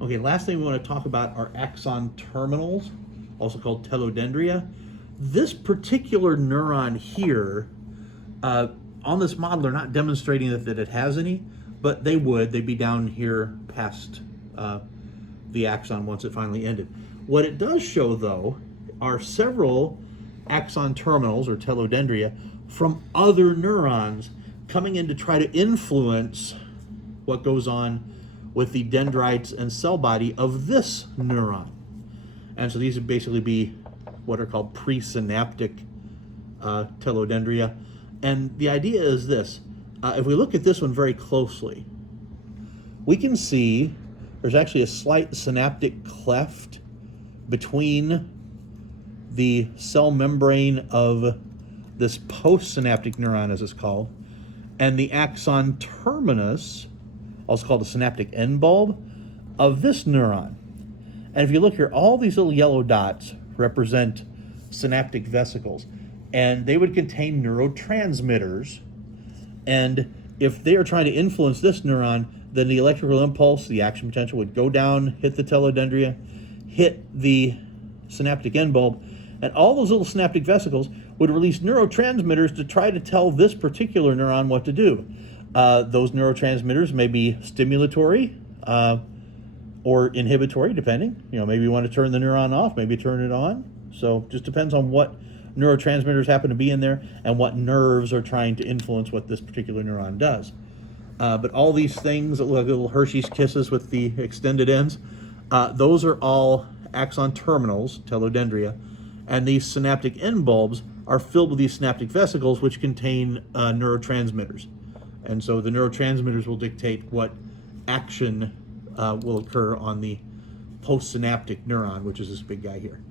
Okay, last thing we want to talk about are axon terminals, also called telodendria. This particular neuron here, on this model, they're not demonstrating that it has any, but they'd be down here past the axon once it finally ended. What it does show, though, are several axon terminals, or telodendria, from other neurons coming in to try to influence what goes on with the dendrites and cell body of this neuron. And so these would basically be what are called presynaptic telodendria. And the idea is this. If we look at this one very closely, we can see there's actually a slight synaptic cleft between the cell membrane of this postsynaptic neuron, as it's called, and the axon terminus, also called the synaptic end bulb, of this neuron. And if you look here, all these little yellow dots represent synaptic vesicles, and they would contain neurotransmitters. And if they are trying to influence this neuron, then the electrical impulse, the action potential, would go down, hit the telodendria, hit the synaptic end bulb, and all those little synaptic vesicles would release neurotransmitters to try to tell this particular neuron what to do. Those neurotransmitters may be stimulatory or inhibitory, depending. Maybe you want to turn the neuron off, maybe turn it on. So just depends on what neurotransmitters happen to be in there and what nerves are trying to influence what this particular neuron does. But all these things that look like little Hershey's Kisses with the extended ends, those are all axon terminals, telodendria, and these synaptic end bulbs are filled with these synaptic vesicles which contain neurotransmitters. And so the neurotransmitters will dictate what action will occur on the postsynaptic neuron, which is this big guy here.